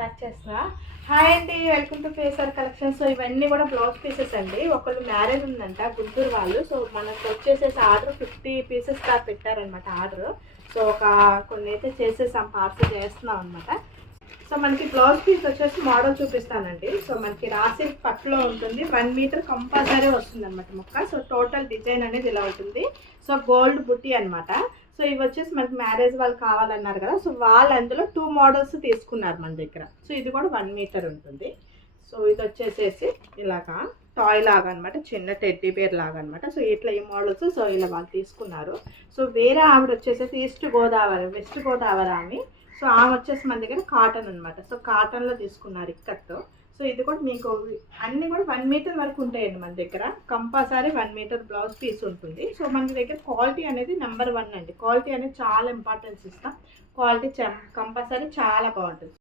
Pack చేస్తా. Hi అండి, welcome to pacer collection. So ఇవన్నీ కూడా బ్లౌజ్ పీసెస్ అండి. ఒకళ్ళు మ్యారేజ్ ఉందంట గుంటూరు వాళ్ళు. సో మనకు వచ్చేసేసి ఆర్డర్ 50 పీసెస్ దాకా పెట్టారనమాట ఆర్డర్. సో కొన్ని అయితే చేసేసాం, పార్సల్ చేస్తున్నాం అనమాట. సో మనకి బ్లౌజ్ పీస్ వచ్చేసి మోడల్ చూపిస్తానండి. సో మనకి రాసి పట్టులో ఉంటుంది, 1 మీటర్ కంపల్సరీ వస్తుంది అనమాట ముక్క. సో టోటల్ డిజైన్ అనేది ఇలా ఉంటుంది. సో గోల్డ్ బుట్టి అనమాట. సో ఇవి వచ్చేసి మనకి మ్యారేజ్ వాళ్ళు కావాలన్నారు కదా, సో వాళ్ళు అందులో 2 మోడల్స్ తీసుకున్నారు మన దగ్గర. సో ఇది కూడా 1 మీటర్ ఉంటుంది. సో ఇది వచ్చేసేసి ఇలాగా టాయ్ లాగా అనమాట, చిన్న టెడ్డీ బేర్ లాగా అనమాట. సో ఇట్లా ఈ మోడల్స్ సో ఇలా వాళ్ళు తీసుకున్నారు. సో వేరే ఆవిడ వచ్చేసేసి వెస్ట్ గోదావరి ఆమె. సో ఆమె వచ్చేసి మన దగ్గర కాటన్ అనమాట. సో కాటన్లో తీసుకున్నారు ఇక్కత్తో. సో ఇది కూడా మీకు అన్నీ కూడా 1 మీటర్ వరకు ఉంటాయండి మన దగ్గర. కంపల్సరీ 1 మీటర్ బ్లౌజ్ పీస్ ఉంటుంది. సో మన దగ్గర క్వాలిటీ అనేది నెంబర్ 1 అండి. క్వాలిటీ అనేది చాలా ఇంపార్టెన్స్ ఇస్తాం. క్వాలిటీ కంపల్సరీ చాలా బాగుంటుంది.